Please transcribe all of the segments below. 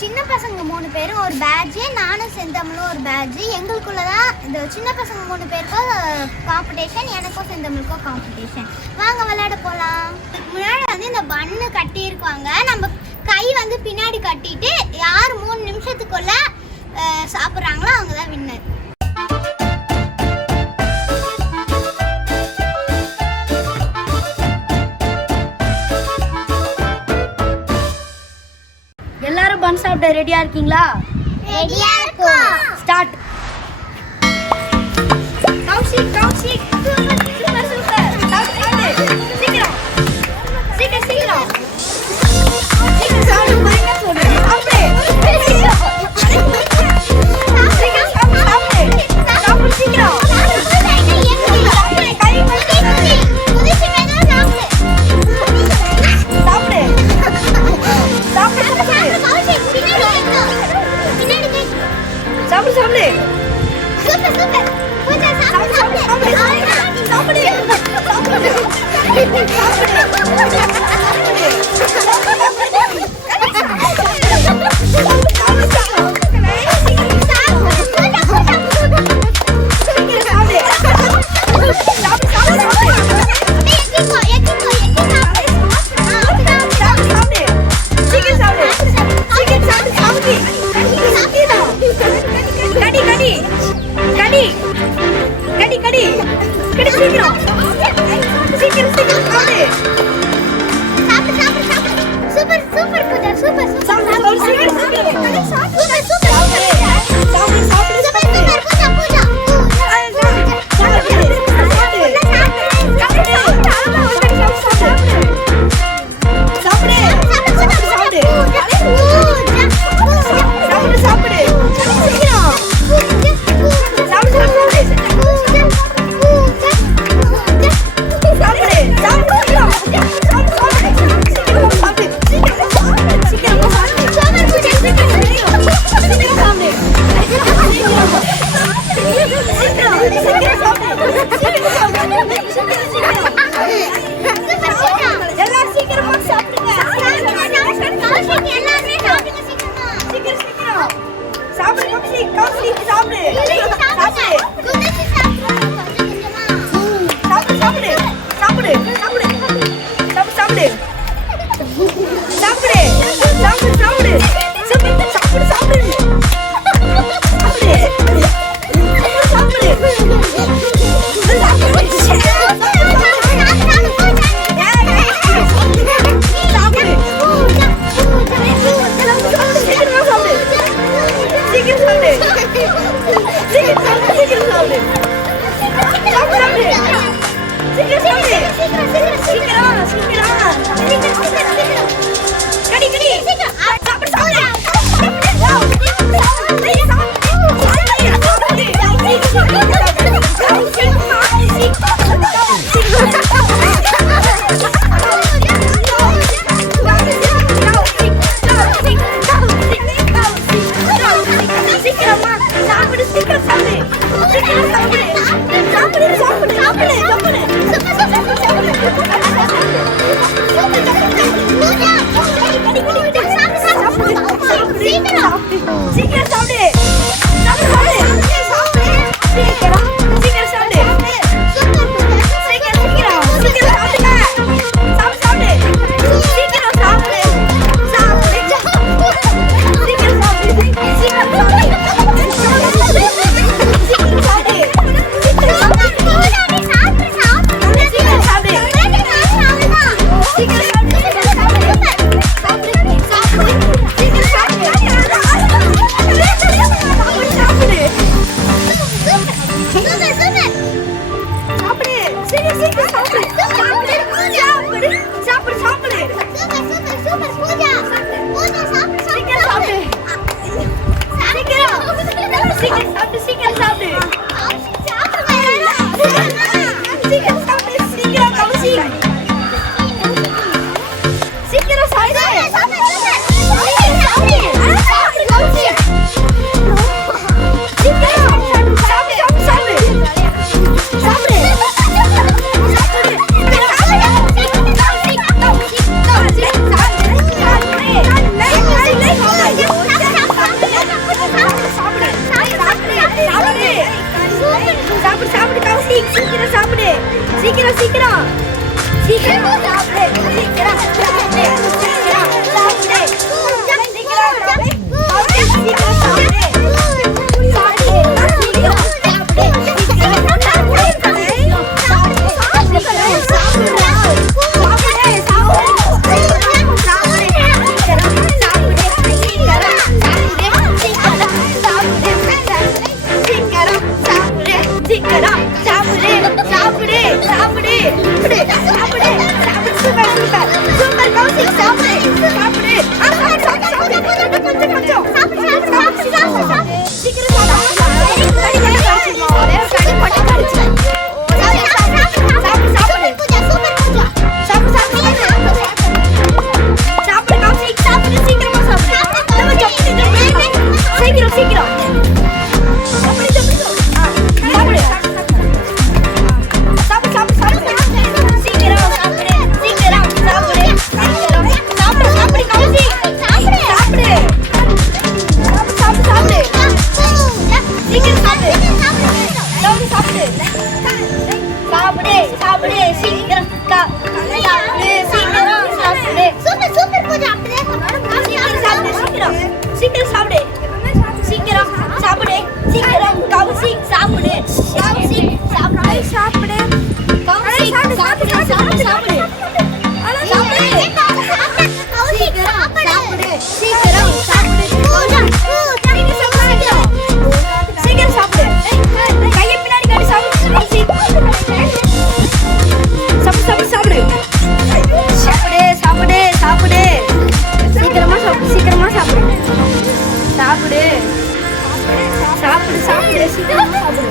சின்ன பசங்க 3 பேரும் ஒரு பேட்ஜ், நானும் செந்தமிழும் ஒரு பேட்ஜ். எங்களுக்குள்ளதான் இந்த சின்ன பசங்க 3 பேருக்கும் காம்படிஷன், எனக்கும் செந்தமிழுக்கும் காம்படிஷன். வாங்க விளையாட போகலாம். முன்னாடி வந்து இந்த பண்ணு கட்டி இருக்குவாங்க. நம்ம கை வந்து பின்னாடி கட்டிட்டு யார் 3 நிமிஷத்துக்குள்ள சாப்பிட்றாங்களோ அவங்க தான் வின்னர். எல்லாரும் பன் சாப்பிட ரெடியா இருக்கீங்களா? ரெடியா இருக்கோம். Start. Kaushik Kaushik super super super. சாப்பிடு சீக்கிரம் சீக்கிரம் சீக்கிரம் சீக்கிரம் சாப்பிடு. மைனா சொல்லு சாப்பிடு சீக்கிரம் சீக்கிரம் சாப்பிடு சாப்பிடு சீக்கிரம் கை கை குதிச்சு மேல சாப்பிடு சாப்பிடு சாப்பிடு சாப்பிடு. Super super. பூஜா சாப்பிடு சாப்பிடு சாப்பிடு சாப்பிடு சீக்கிரம் சாப்பிடு. சீக்கிரம் சீக்கிரம் சீக்கிரம் சாப்பிடு. சீக்கிரம் சாப்பிடு. சீக்கிரம் சாப்பிடு. சீக்கிரம் சாப்பிடு. சீக்கிரம் சாப்பிடு. சாப்பிடு சாப்பிடு சீக்கிரம் சாப்பிடு.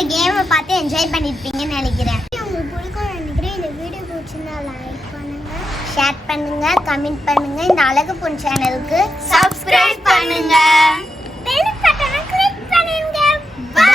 இந்த கேமை பார்த்து என்ஜாய் பண்ணிருப்பீங்கன்னு நினைக்கிறேன். உங்களுக்கு பிடிக்கும் நினைக்கிறேன். இந்த வீடியோ பிடிச்சிருந்தா லைக் பண்ணுங்க, ஷேர் பண்ணுங்க, கமெண்ட் பண்ணுங்க. இந்த அழகு பொண்ணு சேனலுக்கு சப்ஸ்கிரைப் பண்ணுங்க, பெல் பட்டனை கிளிக் பண்ணுங்க. பை.